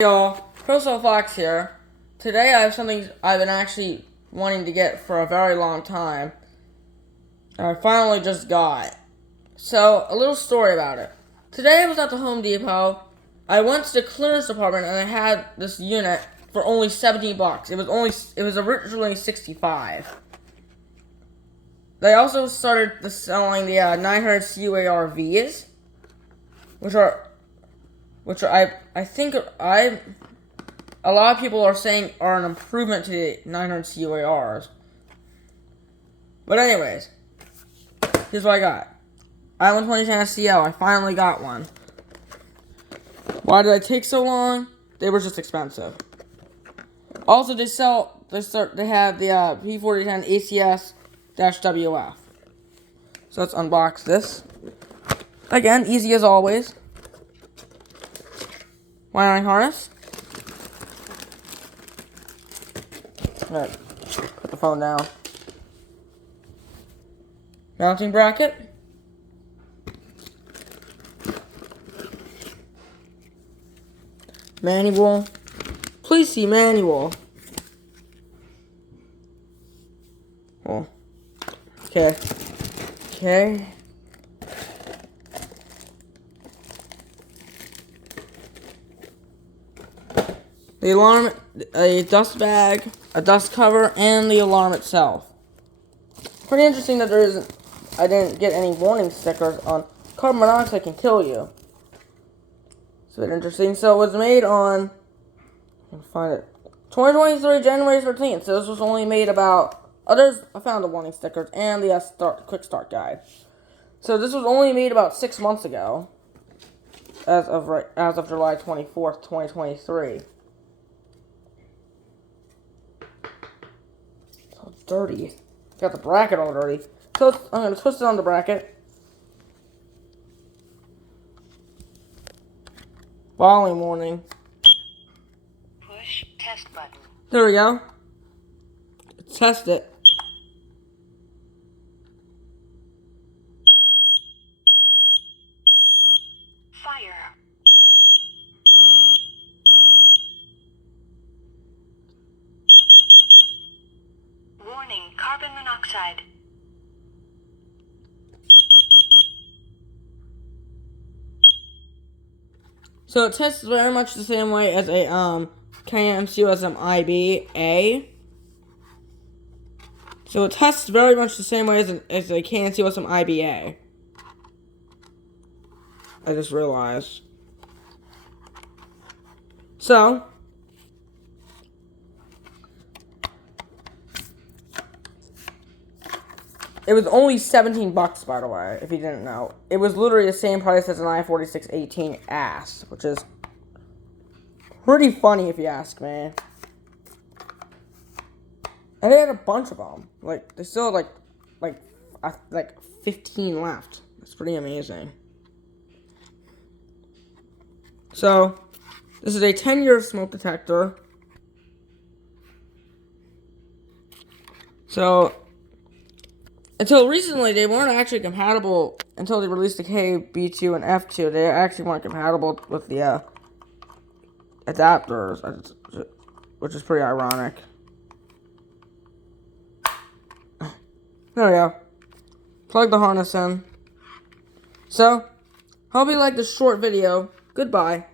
Y'all, Crystal Fox here. Today I have something I've been actually wanting to get for a very long time. And I finally just got. So, a little story about it. Today I was at the Home Depot. I went to the clearance department and I had this unit for only 70 bucks. It was originally 65. They also started selling the 900CU ARVs, which I think a lot of people are saying are an improvement to the 900CU ARs. But anyways, here's what I got. i12010SCO. I finally got one. Why did I take so long? They were just expensive. Also, they have the P4010 ACS-WF. So let's unbox this. Again, easy as always. Wiring harness. Alright, put the phone down. Mounting bracket. Manual. Please see manual. Oh. Okay. The alarm, a dust bag, a dust cover, and the alarm itself. Pretty interesting that I didn't get any warning stickers on carbon monoxide can kill you. It's a bit interesting. So it was made on, I can find it, 2023, January 13th. So this was only made about, I found the warning stickers and the quick start guide. So this was only made about 6 months ago, as of July 24th, 2023. So it's dirty. Got the bracket all dirty. So I'm going to twist it on the bracket. Volume warning. Push test button. There we go. Test it. Fire. Warning, carbon monoxide. So it tests very much the same way as a KMCUSM IBA. So it tests very much the same way as a KMCUSM IBA. I just realized. So it was only 17 bucks, by the way, if you didn't know. It was literally the same price as an i4618S, which is pretty funny if you ask me. And they had a bunch of them. Like, they still had like 15 left. It's pretty amazing. So, this is a 10-year smoke detector. So, until recently, they weren't actually compatible until they released the K, B2, and F2. They actually weren't compatible with the adapters, which is pretty ironic. There we go. Plug the harness in. So, hope you liked this short video. Goodbye.